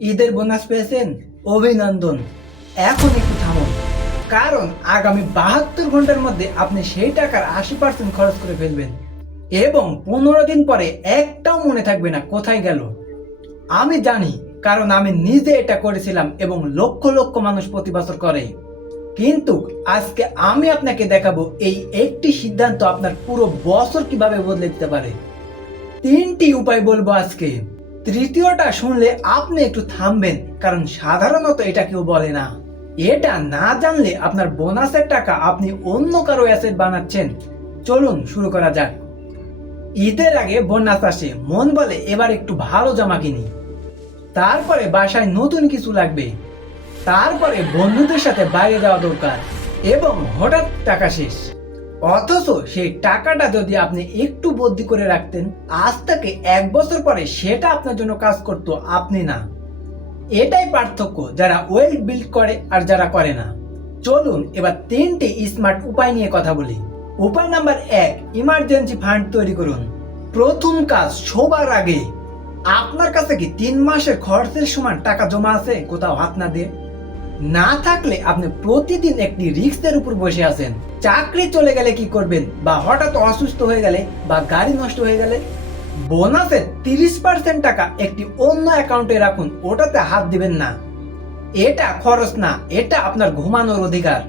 ঈদের বোনাস পেয়েছেন, অভিনন্দন। এখন একটু থামুন, কারণ আগামী 72 ঘন্টার মধ্যে আপনি সেই টাকার 80% খরচ করে ফেলবেন এবং 15 দিন পরে একটাও মনে থাকবে না কোথায় গেল। আমি জানি, কারণ আমি নিজে এটা করেছিলাম এবং লক্ষ লক্ষ মানুষ প্রতি বছর করে। কিন্তু আজকে আমি আপনাকে দেখাবো এই একটি সিদ্ধান্ত আপনার পুরো বছর কিভাবে বদলে দিতে পারে। 3টি উপায় বলবো আজকে। তৃতীয়টা শুনলে আপনি একটু থামবেন, কারণ সাধারণত এটা কেউ বলে না। এটা না জানলে আপনার বোনাসের টাকা আপনি অন্য কারো অ্যাসেট বানাচ্ছেন। চলুন শুরু করা যাক। ঈদের আগে বোনাস আসে, মন বলে এবার একটু ভালো জামা কিনি। তারপরে বাসায় নতুন কিছু লাগবে, তারপরে বন্ধুদের সাথে বাইরে যাওয়া দরকার এবং হঠাৎ টাকা শেষ। অথচ সেই টাকাটা যদি আপনি একটু বুদ্ধি করে রাখতেন, আজ থেকে 1 বছর পরে সেটা আপনার জন্য কাজ করত, আপনি না। এটাই পার্থক্য যারা ওয়েলথ বিল্ড করে আর যারা করে না। চলুন এবার 3টি স্মার্ট উপায় নিয়ে কথা বলি। উপায় নাম্বার 1, ইমার্জেন্সি ফান্ড তৈরি করুন। প্রথম কাজ, সবার আগে আপনার কাছে কি 3 মাসের খরচের সমান টাকা জমা আছে কোথাও হাত না দিয়ে? না থাকলে আপনি প্রতিদিন একটি রিস্কের উপর বসে আছেন। চাকরি চলে গেলে কি করবেন, বা হঠাৎ অসুস্থ হয়ে গেলে, বা গাড়ি নষ্ট হয়ে গেলে? বোনাসের 30% টাকা একটি অন্য অ্যাকাউন্টে রাখুন, ওটাতে হাত দিবেন না। এটা খরচ না, এটা আপনার ঘুমানোর অধিকার।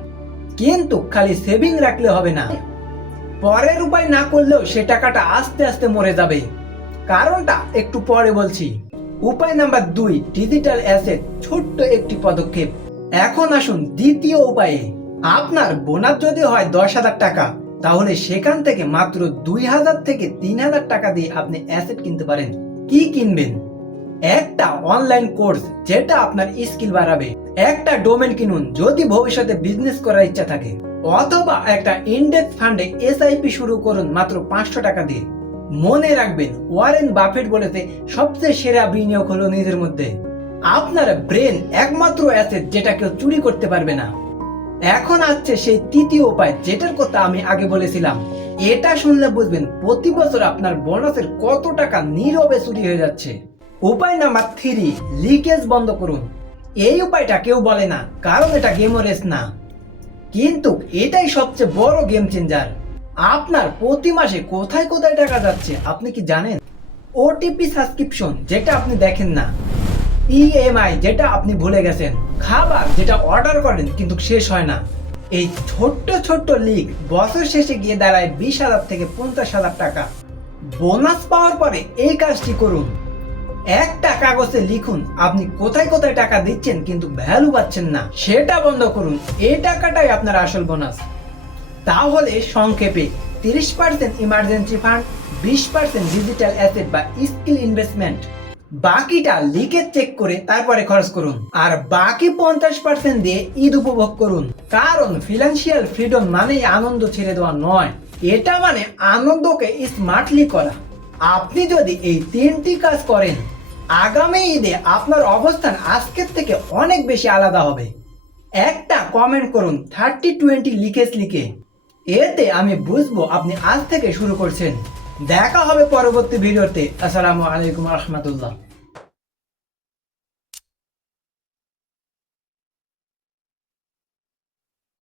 কিন্তু খালি সেভিং রাখলে হবে না। পরের উপায় না করলেও সে টাকাটা আস্তে আস্তে মরে যাবে। কারণটা একটু পরে বলছি। উপায় নাম্বার 2, ডিজিটাল অ্যাসেট, ছোট্ট একটি পদক্ষেপ। এখন আসুন দ্বিতীয় উপায়ে। আপনার বোনাস যদি হয় 10,000 টাকা, তাহলে সেখান থেকে মাত্র 2,000 থেকে 3,000 টাকা দিয়ে আপনি অ্যাসেট কিনতে পারেন। কি কিনবেন? একটা অনলাইন কোর্স যেটা আপনার স্কিল বাড়াবে, একটা ডোমেন কিনুন যদি ভবিষ্যতে বিজনেস করার ইচ্ছা থাকে, অথবা একটা ইনডেক্স ফান্ডে এসআইপি শুরু করুন মাত্র 500 টাকা দিয়ে। মনে রাখবেন, ওয়ারেন বাফেট বলেছে সবচেয়ে সেরা বিনিয়োগ হলো নিজের মধ্যে। আপনার ব্রেন একমাত্র অ্যাসেট যেটা কেউ চুরি করতে পারবে না। এখন আসছে সেই তৃতীয় উপায়, যেটার কথা আমি আগে বলেছিলাম। এটা শুনলে বুঝবেন প্রতি বছর আপনার বোনাসের কত টাকা নীরবে চুরি হয়ে যাচ্ছে। উপায় নাম্বার 3, লিকেজ বন্ধ করুন। এই উপায়টা কেউ বলে না, কারণ এটা গেমরেস না, কিন্তু এটাই সবচেয়ে বড় গেম চেঞ্জার। আপনার প্রতি মাসে কোথায় কোথায় টাকা যাচ্ছে আপনি কি জানেন? ওটিপি সাবস্ক্রিপশন, যেটা আপনি দেখেন না। ইএমআই, যেটা আপনি ভুলে গেছেন। খাবার, যেটা অর্ডার করেন কিন্তু শেষ হয় না। এই ছোট্ট ছোট্ট লিক বছর শেষে গিয়ে দাঁড়ায় 20,000 থেকে 50,000 টাকা। বোনাস পাওয়ার পরে এই কাজটি করুন। একটা কাগজে লিখুন আপনি কোথায় কোথায় টাকা দিচ্ছেন কিন্তু ভ্যালু পাচ্ছেন না, সেটা বন্ধ করুন। এই টাকাটাই আপনার আসল বোনাস। তাহলে সংক্ষেপে 30% ইমার্জেন্সি ফান্ড, 20% ডিজিটাল অ্যাসেট বা স্কিল ইনভেস্টমেন্ট, বাকিটা লিকেজ চেক করে তারপরে খরচ করুন, আর বাকি 50% দিয়ে ঈদ উপভোগ করুন। কারণ ফিনান্সিয়াল ফ্রিডম মানেই আনন্দ ছেড়ে দেওয়া নয়, এটা মানে আনন্দকে স্মার্টলি করা। আপনি যদি এই 3টি কাজ করেন, আগামী ঈদে আপনার অবস্থান আজকের থেকে অনেক বেশি আলাদা হবে। একটা কমেন্ট করুন 30-20 লিকেজ লিখে, এতে আমি বুঝবো আপনি আজ থেকে শুরু করছেন। দেখা হবে পরবর্তী ভিডিওতে। আসসালামু আলাইকুম রহমতুল্লাহ।